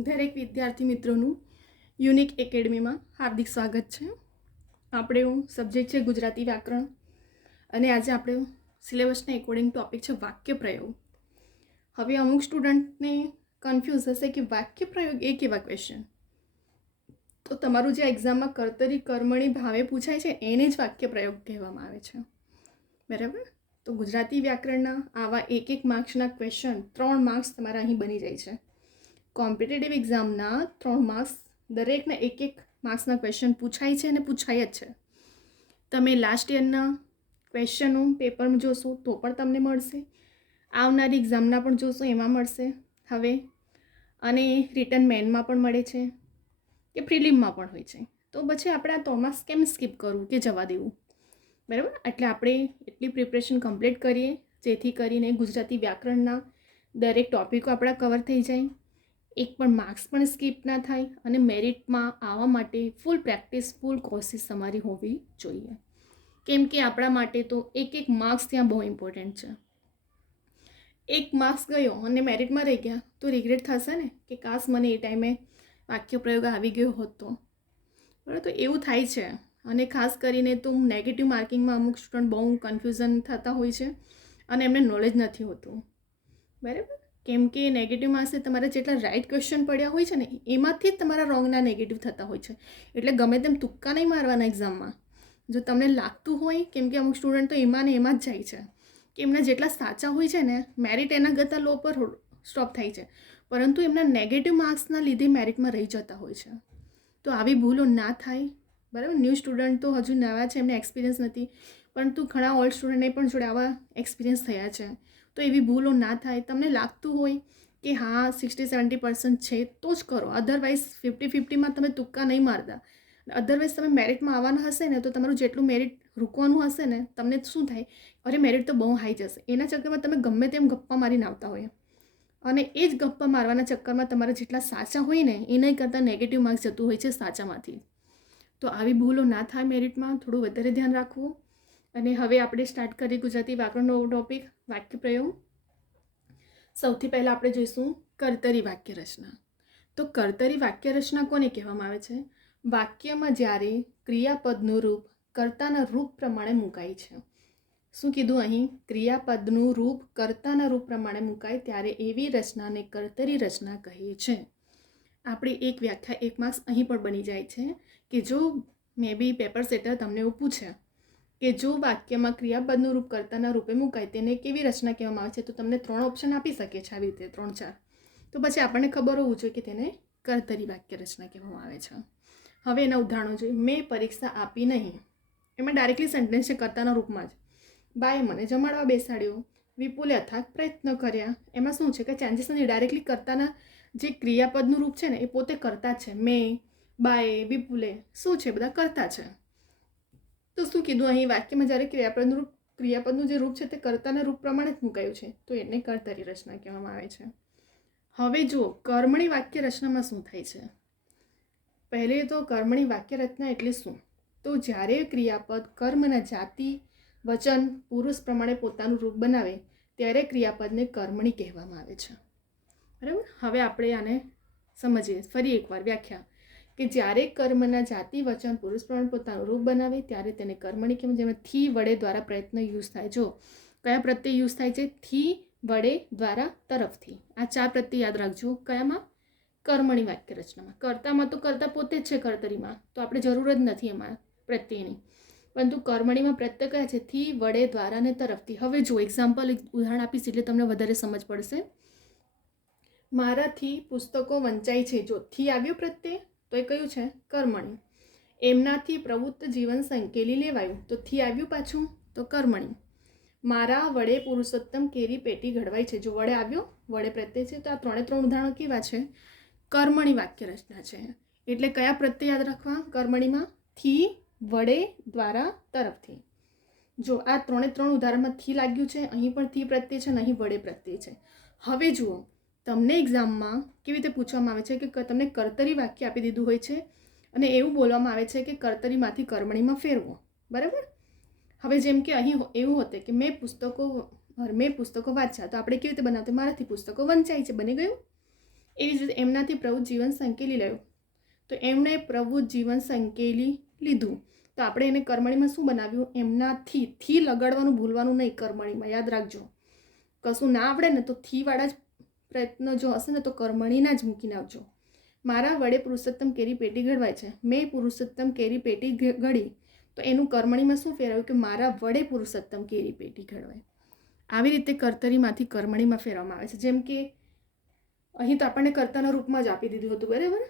દરેક વિદ્યાર્થી મિત્રોનું યુનિક એકેડમીમાં હાર્દિક સ્વાગત છે. આપણો સબ્જેક્ટ છે ગુજરાતી વ્યાકરણ અને આજે આપણો સિલેબસના એકોર્ડિંગ ટોપિક છે વાક્ય પ્રયોગ. હવે અમુક સ્ટુડન્ટને કન્ફ્યુઝ હશે કે વાક્ય પ્રયોગ એ કેવા ક્વેશ્ચન. તો તમારું જે એક્ઝામમાં કર્તરી કર્મણી ભાવે પૂછાય છે એને જ વાક્ય પ્રયોગ કહેવામાં આવે છે. બરાબર. તો ગુજરાતી વ્યાકરણના આવા એક માર્ક્સના ક્વેશ્ચન 3 માર્ક્સ તમારા અહીં બની જાય છે. કોમ્પિટેટિવ એક્ઝામના 3 માર્ક્સ દરેકના એક માર્ક્સના ક્વેશ્ચન પૂછાય છે અને પૂછાય જ છે. તમે લાસ્ટ યરના ક્વેશ્ચનો પેપરમાં જોશો તો પણ તમને મળશે, આવનારી એક્ઝામના પણ જોશો એમાં મળશે હવે, અને રિટન મેનમાં પણ મળે છે કે પ્રિલિમમાં પણ હોય છે. તો પછી આપણે આ 3 માર્ક્સ કેમ સ્કીપ કરવું કે જવા દેવું. બરાબર. એટલે આપણે એટલી પ્રિપરેશન કમ્પ્લીટ કરીએ જેથી કરીને ગુજરાતી વ્યાકરણના દરેક ટૉપિકો આપણા કવર થઈ જાય, એક પણ માર્ક્સ પણ સ્કીપ ના થાય અને મેરિટમાં આવવા માટે ફૂલ પ્રેક્ટિસ ફૂલ કોશિશ તમારી હોવી જોઈએ. કેમ કે આપણા માટે તો એક માર્ક્સ ત્યાં બહુ ઇમ્પોર્ટન્ટ છે. એક માર્ક્સ ગયો અને મેરિટમાં રહી ગયા તો રિગ્રેટ થશે ને કે કાશ મને એ ટાઈમે વાક્ય પ્રયોગ આવી ગયો હોત તો. બરાબર. તો એવું થાય છે અને ખાસ કરીને તો નેગેટિવ માર્કિંગમાં અમુક સ્ટુડન્ટ બહુ કન્ફ્યુઝન થતા હોય છે અને એમને નોલેજ નથી હોતું. બરાબર. કેમ કે નેગેટિવ માર્ક્સે તમારા જેટલા રાઇટ ક્વેશ્ચન પડ્યા હોય છે ને એમાંથી જ તમારા રોંગના નેગેટિવ થતા હોય છે. એટલે ગમે તેમ તુક્કા નહીં મારવાના એક્ઝામમાં. જો તમને લાગતું હોય, કેમ કે અમુક સ્ટુડન્ટ તો એમાં ને એમાં જ જાય છે કે એમના જેટલા સાચા હોય છે ને મેરિટ એના કરતાં લો પર સ્ટોપ થાય છે, પરંતુ એમના નેગેટિવ માર્ક્સના લીધે મેરિટમાં રહી જતા હોય છે. તો આવી ભૂલો ના થાય. બરાબર. ન્યૂ સ્ટુડન્ટ તો હજુ નવા છે, એમને એક્સપિરિયન્સ નથી, પરંતુ ઘણા ઓલ્ડ સ્ટુડન્ટને પણ જોડે આવા એક્સપિરિયન્સ થયા છે. તો એવી ભૂલો ના થાય. તમને લાગતું હોય કે હા 60-70% છે તો જ કરો, અધરવાઇઝ 50-50માં તમે તુક્કા નહીં મારતા. અધરવાઇઝ તમે મેરિટમાં આવવાના હશે ને તો તમારું જેટલું મેરિટ રૂકવાનું હશે ને તમને શું થાય, અરે મેરિટ તો બહુ હાઈ જશે, એના ચક્કરમાં તમે ગમે તેમ ગપ્પા મારીને આવતા હોય અને એ જ ગપ્પા મારવાના ચક્કરમાં તમારા જેટલા સાચા હોય ને એના કરતાં નેગેટિવ માર્ક્સ જતું હોય છે સાચામાંથી. તો આવી ભૂલો ના થાય મેરિટમાં, થોડું વધારે ધ્યાન રાખવું. અને હવે આપણે સ્ટાર્ટ કરીએ ગુજરાતી વ્યાકરણનો ટોપિક વાક્ય પ્રયોગ. સૌથી પહેલાં આપણે જોઈશું કર્તરી વાક્ય રચના. તો કર્તરી વાક્ય રચના કોને કહેવામાં આવે છે? વાક્યમાં જ્યારે ક્રિયાપદનું રૂપ કર્તાના રૂપ પ્રમાણે મુકાય છે. શું કીધું અહીં? ક્રિયાપદનું રૂપ કર્તાના રૂપ પ્રમાણે મુકાય ત્યારે એવી રચનાને કર્તરી રચના કહે છે. આપણી એક વ્યાખ્યા 1 માર્ક્સ અહીં પણ બની જાય છે કે જો મે બી પેપર સેટર તમને એવું પૂછે કે જો વાક્યમાં ક્રિયાપદનું રૂપ કર્તાના રૂપે મુકાય તેને કેવી રચના કહેવામાં આવે છે, તો તમને 3 ઓપ્શન આપી શકે છે, આવી રીતે 3-4. તો પછી આપણને ખબર હોવું જોઈએ કે તેને કર્તરી વાક્ય રચના કહેવામાં આવે છે. હવે એના ઉદાહરણો જોઈએ. મેં પરીક્ષા આપી નહીં. એમાં ડાયરેક્ટલી સેન્ટેન્સ છે કર્તાના રૂપમાં જ. બાએ મને જમાડવા બેસાડ્યો. વિપુલે અથાગ પ્રયત્ન કર્યા. એમાં શું છે કે ચેન્જીસ નથી, ડાયરેક્ટલી કર્તાના જે ક્રિયાપદનું રૂપ છે ને એ પોતે કરતા છે. મેં, બાએ, વિપુલે શું છે, બધા કરતા છે. તો શું કીધું અહીં? વાક્યમાં જ્યારે ક્રિયાપદનું જે રૂપ છે તે કર્તાના રૂપ પ્રમાણે જ મુકાયું છે તો એને કર્તરી રચના કહેવામાં આવે છે. હવે જુઓ કર્મણી વાક્ય રચનામાં શું થાય છે. પહેલે તો કર્મણી વાક્ય રચના એટલે શું? તો જ્યારે ક્રિયાપદ કર્મના જાતિ વચન પુરુષ પ્રમાણે પોતાનું રૂપ બનાવે ત્યારે ક્રિયાપદને કર્મણી કહેવામાં આવે છે. બરાબર. હવે આપણે આને સમજીએ ફરી એકવાર વ્યાખ્યા કે જ્યારે કર્મના જાતિ વચન પુરુષ પ્રમાણે પોતાનું રૂપ બનાવે ત્યારે તેને કર્મણી કહેવાય. જેમાં થી વડે દ્વારા પ્રયત્ન યુઝ થાય. જો કયા પ્રત્યય યુઝ થાય છે? થી વડે દ્વારા તરફથી. આ 4 પ્રત્યય યાદ રાખજો. કયામાં? કર્મણી વાક્ય રચનામાં. કર્તામાં તો કર્તા પોતે જ છે કર્તરીમાં, તો આપણે જરૂર જ નથી એમાં પ્રત્યયની, પરંતુ કર્મણીમાં પ્રત્યય કયા છે? થી વડે દ્વારા ને તરફથી. હવે જો એક્ઝામ્પલ ઉદાહરણ આપીશ એટલે તમને વધારે સમજ પડશે. મારાથી પુસ્તકો વંચાય છે. જો થી આવ્યું પ્રત્યય તો એ કયું છે? કર્મણી. એમનાથી પ્રવૃત્ત જીવન સંકેલી લેવાયું તો થી આવ્યું પાછું તો કર્મણી. મારા વડે પુરુષોત્તમ કેરી પેટી ઘડવાય છે. જો વડે આવ્યો, વડે પ્રત્યય છે, તો આ 3 ઉદાહરણો કેવા છે? કર્મણી વાક્ય રચના છે. એટલે કયા પ્રત્યય યાદ રાખવા કર્મણીમાં? થી વડે દ્વારા તરફથી. જો આ 3 ઉદાહરણમાં થી લાગ્યું છે, અહીં પણ થી પ્રત્યય છે અને અહીં વડે પ્રત્યય છે. હવે જુઓ તમને એક્ઝામમાં કેવી રીતે પૂછવામાં આવે છે કે તમને કર્તરી વાક્ય આપી દીધું હોય છે અને એવું બોલવામાં આવે છે કે કર્તરીમાંથી કર્મણીમાં ફેરવો. બરાબર. હવે જેમ કે અહીં એવું હોતે કે મેં પુસ્તકો વાંચ્યા, તો આપણે કેવી રીતે બનાવતા? મારાથી પુસ્તકો વંચાય છે. બની ગયું. એવી જ રીતે એમનાથી પ્રભુ જીવન સંકેલી લેવું, તો એમણે પ્રભુ જીવન સંકેલી લીધું. તો આપણે એને કર્મણીમાં શું બનાવ્યું? એમનાથી. થી લગાડવાનું ભૂલવાનું નહીં કર્મણીમાં, યાદ રાખજો. કશું ના આવડે ને તો થીવાળા જ પ્રયત્નો જો હશે ને તો કર્મણીના જ મૂકીને આવજો. મારા વડે પુરુષોત્તમ કેરી પેટી ઘડવાય છે, મેં પુરુષોત્તમ કેરી પેટી ઘડી, તો એનું કર્મણીમાં શું ફેરવ્યું કે મારા વડે પુરુષોત્તમ કેરી પેટી ઘડવાય. આવી રીતે કર્તરીમાંથી કર્મણીમાં ફેરવવામાં આવે છે. જેમ કે અહીં તો આપણને કર્તાના રૂપમાં જ આપી દીધું હતું, બરાબર.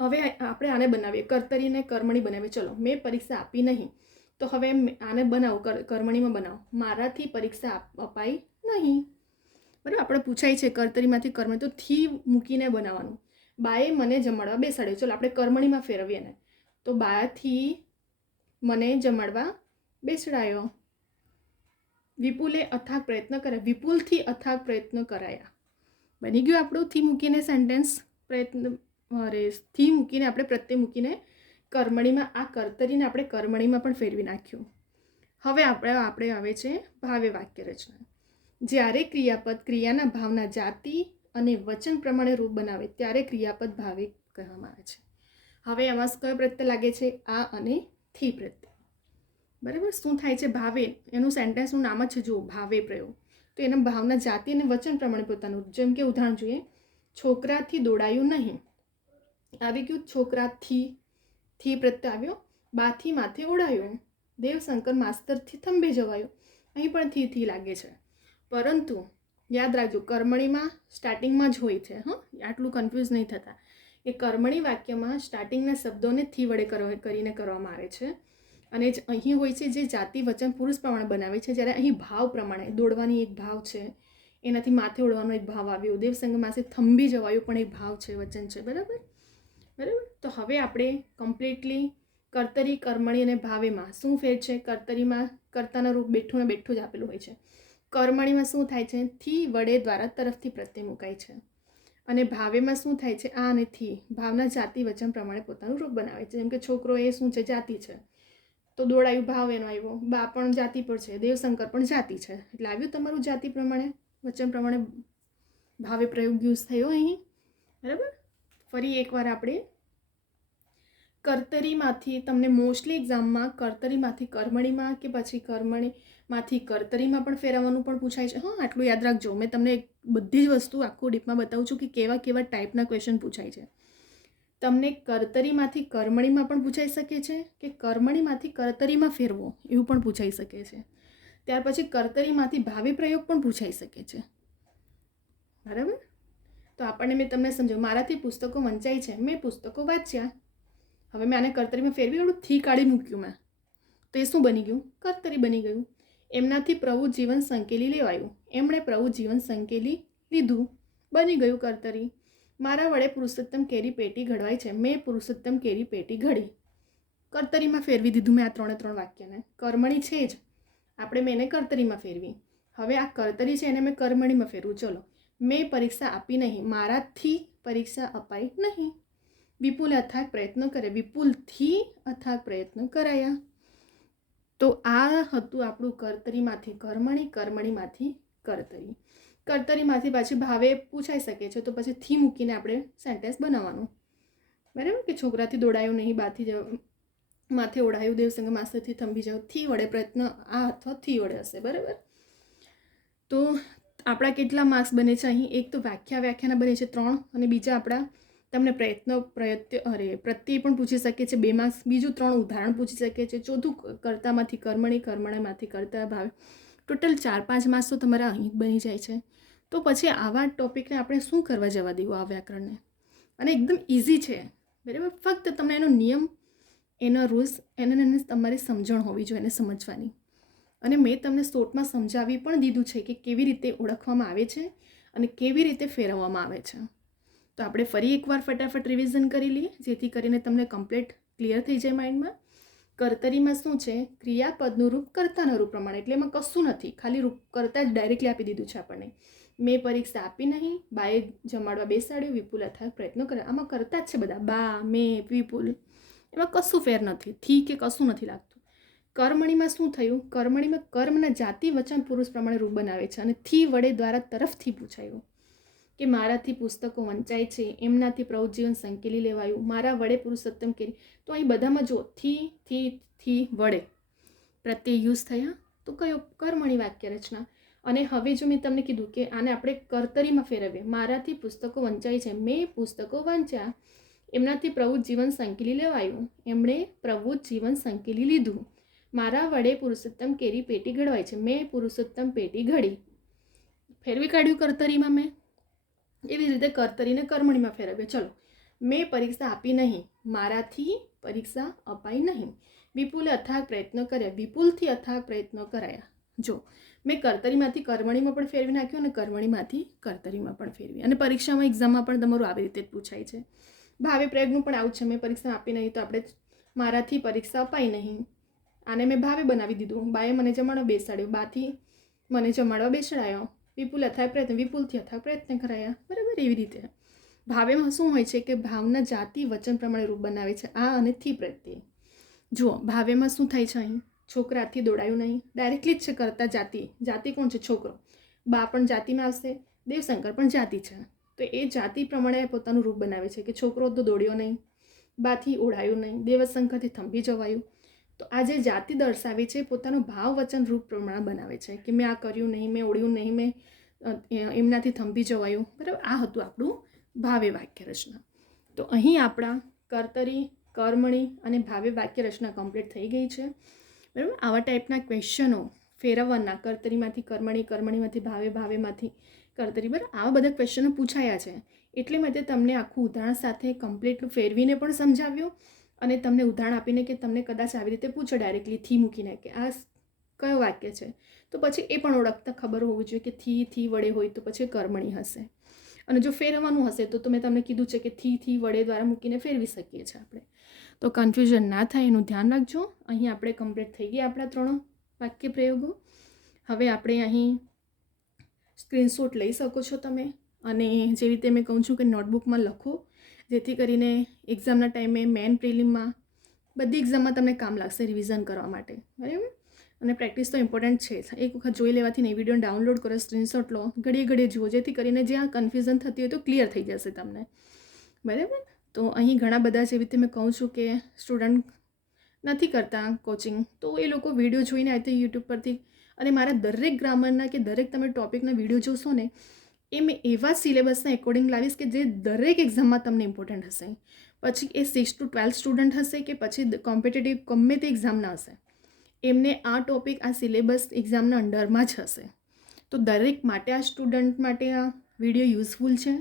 હવે આપણે આને બનાવીએ, કર્તરીને કર્મણી બનાવીએ. ચલો, મેં પરીક્ષા આપી નહીં, તો હવે આને બનાવો, કર્મણીમાં બનાવો. મારાથી પરીક્ષા અપાઈ નહીં, બરાબર. આપણે પૂછાય છે કર્તરીમાંથી કર્મણી, તો થી મૂકીને બનાવવાનું. બાએ મને જમાડવા બેસાડ્યો. ચલો આપણે કર્મણીમાં ફેરવીએ ને, તો બાથી મને જમાડવા બેસડાયો. વિપુલે અથાગ પ્રયત્ન કર્યા, વિપુલથી અથાગ પ્રયત્નો કરાયા. બની ગયું આપણું થી મૂકીને સેન્ટેન્સ. થી મૂકીને આપણે પ્રત્યય મૂકીને કર્મણીમાં, આ કર્તરીને આપણે કર્મણીમાં પણ ફેરવી નાખ્યું. હવે આપણે આવે છે ભાવે વાક્ય રચના. જ્યારે ક્રિયાપદ ક્રિયાના ભાવના જાતિ અને વચન પ્રમાણે રૂપ બનાવે ત્યારે ક્રિયાપદ ભાવે કહેવામાં આવે છે. હવે એમાં કયો પ્રત્યય લાગે છે? આ અને થી પ્રત્યય, બરાબર. શું થાય છે? ભાવે, એનું સેન્ટેન્સનું નામ જ છે, જુઓ, ભાવે પ્રયોગ. તો એના ભાવના જાતિ અને વચન પ્રમાણે પોતાનું. જેમ કે ઉદાહરણ જોઈએ, છોકરાથી દોડાયું નહીં, આવી ગયું છોકરાથી, થી પ્રત્યય આવ્યો. બાથી માથે ઓળાયો, દેવશંકર માસ્તરથી થંભે જવાયો, અહીં પણ થી લાગે છે. પરંતુ યાદ રાખજો, કર્મણીમાં સ્ટાર્ટિંગમાં જ હોય છે. આટલું કન્ફ્યુઝ નહીં થતા કે કર્મણી વાક્યમાં સ્ટાર્ટિંગના શબ્દોને થી વડે કરીને કરવામાં આવે છે, અને અહીં હોય છે જે જાતિ વચન પુરુષ પ્રમાણે બનાવે છે. જ્યારે અહીં ભાવ પ્રમાણે, દોડવાની એક ભાવ છે, એનાથી માથે ઓળવાનો એક ભાવ આવ્યો, દેવસંગ માસે થંભી જવાયું પણ એક ભાવ છે, વચન છે, બરાબર. તો હવે આપણે કમ્પ્લીટલી કર્તરી, કર્મણી અને ભાવેમાં શું ફેર છે? કર્તરીમાં કર્તાના રૂપ બેઠું ને બેઠું જ આપેલું હોય છે. કર્મણીમાં શું થાય છે? થી વડે દ્વારા તરફથી પ્રત્યય મુકાય છે. અને ભાવેમાં શું થાય છે? આ અને થી ભાવના જાતિ વચન પ્રમાણે પોતાનું રૂપ બનાવે છે. જેમ કે છોકરો એ શું છે? જાતિ છે, તો દોડાયું ભાવ એનો આવ્યો. બા પણ જાતિ પર છે, દેવશંકર પણ જાતિ છે, એટલે આવ્યું તમારું જાતિ પ્રમાણે વચન પ્રમાણે ભાવે પ્રયોગ યુઝ થયો અહીં, બરાબર. ફરી એકવાર આપણે કર્તરીમાંથી, તમને મોસ્ટલી એક્ઝામમાં કર્તરીમાંથી કર્મણીમાં કે પછી કર્મણીમાંથી કર્તરીમાં પણ ફેરવવાનું પણ પૂછાય છે. આટલું યાદ રાખજો. મેં તમને બધી જ વસ્તુ આખું ડીપમાં બતાવું છું કે કેવા કેવા ટાઈપના ક્વેશ્ચન પૂછાય છે. તમને કર્તરીમાંથી કર્મણીમાં પણ પૂછાઈ શકે છે કે કર્મણીમાંથી કર્તરીમાં ફેરવો, એવું પણ પૂછાઈ શકે છે. ત્યાર પછી કર્તરીમાંથી ભાવે પ્રયોગ પણ પૂછાઈ શકે છે, બરાબર. તો આપણને મેં તમને સમજાવ્યું, મારાથી પુસ્તકો વંચાય છે, મેં પુસ્તકો વાંચ્યા. હવે મેં આને કર્તરીમાં ફેરવી થોડું થી કાઢી મૂક્યું મેં, તો એ શું બની ગયું? કર્તરી બની ગયું. એમનાથી પ્રભુ જીવન સંકેલી લેવાયું, એમણે પ્રભુ જીવન સંકેલી લીધું, બની ગયું કર્તરી. મારા વડે પુરુષોત્તમ કેરી પેટી ઘડવાય છે, મેં પુરુષોત્તમ કેરી પેટી ઘડી. કર્તરીમાં ફેરવી દીધું મેં આ 3 વાક્યને. કર્મણી છે જ, આપણે મેં એને કર્તરીમાં ફેરવી. હવે આ કર્તરી છે એને મેં કર્મણીમાં ફેરવું. ચલો, મેં પરીક્ષા આપી નહીં, મારાથી પરીક્ષા અપાઈ નહીં. વિપુલે અથાગ પ્રયત્નો કરે, વિપુલથી અથાગ પ્રયત્નો કરાયા. તો આ હતું આપણું કર્તરીમાંથી કર્મણી, કર્મણીમાંથી કર્તરી. કર્તરીમાંથી પાછી ભાવે પૂછાઈ શકે છે, તો પછી થી મૂકીને આપણે સેન્ટેન્સ બનાવવાનું, બરાબર. કે છોકરાથી દોડાયું નહીં, બાથી માથે ઓઢાયું, દેવસંગ માસ્તરથી થંભી જાવ, થી વડે પ્રયત્ન આ અથવા થી વડે હશે, બરાબર. તો આપણા કેટલા માર્ક્સ બને છે અહીં? એક તો વ્યાખ્યાના બને છે 3, અને બીજા આપણા તમને પ્રત્યય પણ પૂછી શકે છે 2 માર્ક્સ, બીજું 3 ઉદાહરણ પૂછી શકે છે, ચોથું કર્તામાંથી કર્મણી, કર્મણીમાંથી કર્તા ભાવે. ટોટલ 4-5 માર્ક્સ તો તમારા અહીં બની જાય છે. તો પછી આવા ટોપિકને આપણે શું કરવા જવા દેવું આ વ્યાકરણને? અને એકદમ ઇઝી છે, બરાબર. ફક્ત તમને એનો નિયમ, એનો રૂલ્સ, એને તમારી સમજણ હોવી જોઈએ એને સમજવાની. અને મેં તમને શોર્ટમાં સમજાવી પણ દીધું છે કે કેવી રીતે ઓળખવામાં આવે છે અને કેવી રીતે ફેરવવામાં આવે છે. તો આપણે ફરી એકવાર ફટાફટ રિવિઝન કરી લઈએ, જેથી કરીને તમને કમ્પ્લીટ ક્લિયર થઈ જાય માઇન્ડમાં. કર્તરીમાં શું છે? ક્રિયાપદનું રૂપ કર્તાના રૂપ પ્રમાણે, એટલે એમાં કશું નથી, ખાલી રૂપ કર્તા જ ડાયરેક્ટલી આપી દીધું છે આપણને. મેં પરીક્ષા આપી નહીં, બાએ જમાડવા બેસાડ્યું, વિપુલ અથાગ પ્રયત્નો કર્યા. આમાં કરતા જ છે બધા, બા, મેં, વિપુલ, એમાં કશું ફેર નથી, થી કે કશું નથી લાગતું. કર્મણીમાં શું થયું? કર્મણીમાં કર્મના જાતિ વચન પુરુષ પ્રમાણે રૂપ બનાવે છે, અને થી વડે દ્વારા તરફથી પૂછાયું. કે મારાથી પુસ્તકો વંચાય છે, એમનાથી પ્રૌઢ જીવન સંકેલી લેવાયું, મારા વડે પુરુષોત્તમ કેરી. તો અહીં બધામાં જો થી વડે પ્રત્યય યુઝ થયા તો કયો કર્મણી વાક્ય રચના. અને હવે જો મેં તમને કીધું કે આને આપણે કર્તરીમાં ફેરવીએ, મારાથી પુસ્તકો વંચાય છે, મેં પુસ્તકો વાંચ્યા, એમનાથી પ્રવૃત્ત જીવન સંકેલી લેવાયું, એમણે પ્રવૃત્ત જીવન સંકેલી લીધું, મારા વડે પુરુષોત્તમ કેરી પેટી ઘડવાય છે, મેં પુરુષોત્તમ પેટી ઘડી. ફેરવી કાઢ્યું કર્તરીમાં મેં. એવી રીતે કર્તરીને કર્મણીમાં ફેરવીએ. ચલો, મેં પરીક્ષા આપી નહીં, મારાથી પરીક્ષા અપાઈ નહીં, વિપુલે અથાગ પ્રયત્નો કર્યા, વિપુલથી અથાગ પ્રયત્નો કરાયા. જો મેં કર્તરીમાંથી કર્મણીમાં પણ ફેરવી નાખ્યું અને કર્મણીમાંથી કર્તરીમાં પણ ફેરવી. અને પરીક્ષામાં એક્ઝામમાં પણ તમારું આવી રીતે જ પૂછાય છે. ભાવે પ્રયોગનું પણ આવું છે. મેં પરીક્ષા આપી નહીં તો આપણે મારાથી પરીક્ષા અપાઈ નહીં, આને મેં ભાવે બનાવી દીધું. બાએ મને જમાડવા બેસાડ્યો, બાથી મને જમાડવા બેસાડાયો, વિપુલ અથાગ પ્રયત્ન, વિપુલથી અથાગ પ્રયત્ન કરાયા. બરાબર. એવી રીતે ભાવેમાં શું હોય છે કે ભાવના જાતિ વચન પ્રમાણે રૂપ બનાવે છે, આ અને થી પ્રત્યે. જુઓ ભાવેમાં શું થાય છે, અહીં છોકરાથી દોડાયું નહીં, ડાયરેક્ટલી જ છે કરતા જાતિ. જાતિ કોણ છે? છોકરો. બા પણ જાતિમાં આવશે, દેવશંકર પણ જાતિ છે, તો એ જાતિ પ્રમાણે પોતાનું રૂપ બનાવે છે કે છોકરો તો દોડ્યો નહીં, બાથી ઓઢાયું નહીં, દેવશંકરથી થંભી જવાયું. તો આ જે જાતિ દર્શાવે છે પોતાનું ભાવ વચન રૂપ પ્રમાણે બનાવે છે કે મેં આ કર્યું નહીં, મેં ઓળ્યું નહીં, મેં એમનાથી થંભી જવાયું. બરાબર. આ હતું આપણું ભાવે વાક્ય રચના. તો અહીં આપણા કર્તરી, કર્મણી અને ભાવે વાક્ય રચના કમ્પ્લીટ થઈ ગઈ છે. બરાબર. આવા ટાઈપના ક્વેશ્ચનો ફેરવવાના, કર્તરીમાંથી કર્મણી, કર્મણીમાંથી ભાવે, ભાવેમાંથી કર્તરી. બરાબર. આવા બધા ક્વેશ્ચનો પૂછાયા છે, એટલે માટે તમને આખું ઉદાહરણ સાથે કમ્પ્લીટ ફેરવીને પણ સમજાવ્યું અને તમને ઉદાહરણ આપીને કે તમને કદાચ આવી રીતે પૂછો ડાયરેક્ટલી થી મૂકીને કે આ કયો વાક્ય છે, તો પછી એ પણ ઓળખતા ખબર હોવી જોઈએ કે થી વડે હોય તો પછી કર્મણી હશે. અને જો ફેરવવાનું હશે તો મેં તમને કીધું છે કે થી વડે દ્વારા મૂકીને ફેરવી શકીએ છીએ આપણે. તો કન્ફ્યુઝન ના થાય એનું ધ્યાન રાખજો. અહીં આપણે કમ્પ્લીટ થઈ ગયા આપણા 3 વાક્ય પ્રયોગો. હવે આપણે અહીં સ્ક્રીનશોટ લઈ શકો છો તમે, અને જે રીતે મેં કહું છું કે નોટબુકમાં લખો, જેથી કરીને એક્ઝામના ટાઈમે મેન પ્રિલિમમાં બધી એક્ઝામમાં તમને કામ લાગશે રિવિઝન કરવા માટે. બરાબર. અને પ્રેક્ટિસ તો ઇમ્પોર્ટન્ટ છે. એક વખત જોઈ લેવાથી નહીં, વિડીયો ડાઉનલોડ કરો, સ્ક્રીનશોટ લો, ઘડીએ જુઓ, જેથી કરીને જ્યાં કન્ફ્યુઝન થતી હોય તો ક્લિયર થઈ જશે તમને. બરાબર. તો અહીં ઘણા બધા જેવી રીતે મેં કહું છું કે સ્ટુડન્ટ નથી કરતા કોચિંગ, તો એ લોકો વિડીયો જોઈને આવી રીતે યુટ્યુબ પરથી, અને મારા દરેક ગ્રામરના કે દરેક તમે ટોપિકના વિડીયો જોશો ને એ મેં એવા સિલેબસના એકોર્ડિંગ લાવીશ કે જે દરેક એક્ઝામમાં તમને ઇમ્પોર્ટન્ટ હશે. પછી એ 6 to 12 સ્ટુડન્ટ હશે કે પછી કોમ્પિટેટિવ ગમે તે એક્ઝામના હશે, એમને આ ટોપિક આ સિલેબસ એક્ઝામના અંડરમાં જ હશે. તો દરેક માટે આ સ્ટુડન્ટ માટે આ વિડીયો યુઝફુલ છે.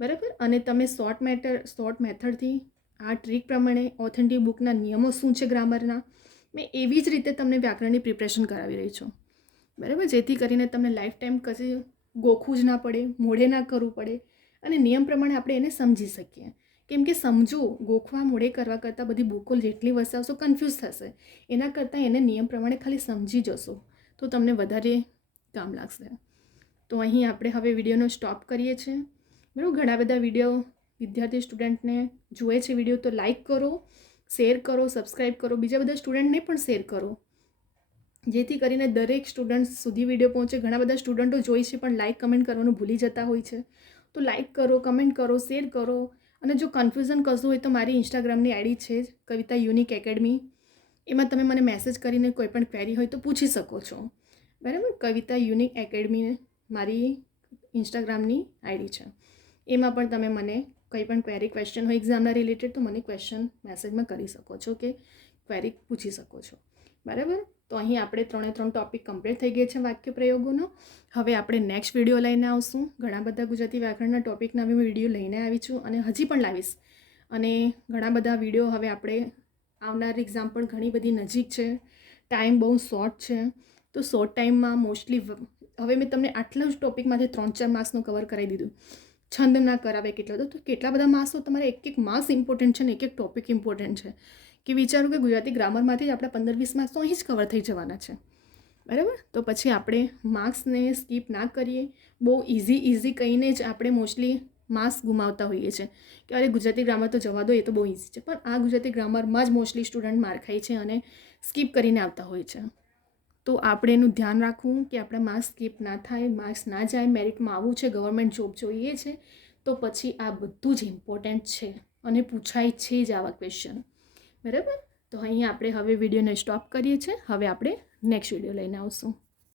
બરાબર. અને તમે શોર્ટ મેથડથી આ ટ્રીક પ્રમાણે ઓથેન્ટિક બુકના નિયમો શું છે ગ્રામરના, મેં એવી જ રીતે તમને વ્યાકરણની પ્રિપરેશન કરાવી રહી છું. બરાબર. જેથી કરીને તમને લાઈફ ટાઈમ કશે ગોખવું જ ના પડે, મોઢે ના કરવું પડે, અને નિયમ પ્રમાણે આપણે એને સમજી શકીએ. કેમ કે સમજવું, ગોખવા મોઢે કરવા કરતાં બધી બુકો જેટલી વસાવશો કન્ફ્યુઝ થશે, એના કરતાં એને નિયમ પ્રમાણે ખાલી સમજી જશો તો તમને વધારે કામ લાગશે. તો અહીં આપણે હવે વિડીયોનો સ્ટોપ કરીએ છીએ. બરાબર. ઘણા બધા વિડીયો વિદ્યાર્થી સ્ટુડન્ટને જુએ છે વિડીયો, તો લાઈક કરો, શેર કરો, સબસ્ક્રાઈબ કરો, બીજા બધા સ્ટુડન્ટને પણ શેર કરો, જેથી કરીને દરેક સ્ટુડન્ટ સુધી વિડીયો પહોંચે. ઘણા બધા સ્ટુડન્ટો જોઈ છે પણ લાઈક કમેન્ટ કરવાનું ભૂલી જતા હોય છે. તો લાઈક કરો, કમેન્ટ કરો, શેર કરો. અને જો કન્ફ્યુઝન કશું હોય તો મારી ઇન્સ્ટાગ્રામની આઈડી છે કવિતા યુનિક એકેડમી, એમાં તમે મને મેસેજ કરીને કોઈ પણ ક્વેરી હોય તો પૂછી શકો છો. બરાબર. કવિતા યુનિક એકેડમી મારી ઇન્સ્ટાગ્રામની આઈડી છે. એમાં પણ તમે મને કંઈ પણ ક્વેરી ક્વેશ્ચન હોય એક્ઝામના રિલેટેડ તો મને ક્વેશ્ચન મેસેજમાં કરી શકો છો કે ક્વેરી પૂછી શકો છો. બરાબર. તો અહીં આપણે 3 ટોપિક કમ્પ્લીટ થઈ ગયા છે વાક્ય પ્રયોગોનો. હવે આપણે નેક્સ્ટ વિડીયો લઈને આવશું. ઘણા બધા ગુજરાતી વ્યાકરણના ટોપિકના મેં વિડીયો લઈને આવી છું અને હજી પણ લાવીશ. અને ઘણા બધા વિડીયો હવે આપણે આવનાર એક્ઝામ પણ ઘણી બધી નજીક છે, ટાઈમ બહુ શોર્ટ છે. તો શોર્ટ ટાઈમમાં મોસ્ટલી હવે મેં તમને આટલા જ ટોપિકમાંથી 3-4 માર્ક્સનું કવર કરાવી દીધું. છંદ ના કરાવે કેટલા, તો કેટલા બધા માર્ક્સો તમારે એક માર્ક્સ ઇમ્પોર્ટન્ટ છે ને એક ટોપિક ઇમ્પોર્ટન્ટ છે. કે વિચારું કે ગુજરાતી ગ્રામરમાંથી જ આપણા 15-20 માર્ક્સ તો અહીં જ કવર થઈ જવાના છે. બરાબર. તો પછી આપણે માર્ક્સને સ્કીપ ના કરીએ. બહુ ઇઝી કહીને જ આપણે મોસ્ટલી માર્ક્સ ગુમાવતા હોઈએ છીએ કે અરે ગુજરાતી ગ્રામર તો જવા દો, એ તો બહુ ઇઝી છે. પણ આ ગુજરાતી ગ્રામરમાં જ મોસ્ટલી સ્ટુડન્ટ માર ખાય છે અને સ્કીપ કરીને આવતા હોય છે. તો આપણે એનું ધ્યાન રાખવું કે આપણા માર્ક્સ સ્કીપ ના થાય, માર્ક્સ ના જાય. મેરિટમાં આવવું છે, ગવર્મેન્ટ જોબ જોઈએ છે, તો પછી આ બધું જ ઇમ્પોર્ટન્ટ છે અને પૂછાય છે જ આવા ક્વેશ્ચન. બરાબર? તો અહીંયા આપણે હવે વિડીયોને સ્ટોપ કરીએ છીએ. હવે આપણે નેક્સ્ટ વિડીયો લઈને આવશું.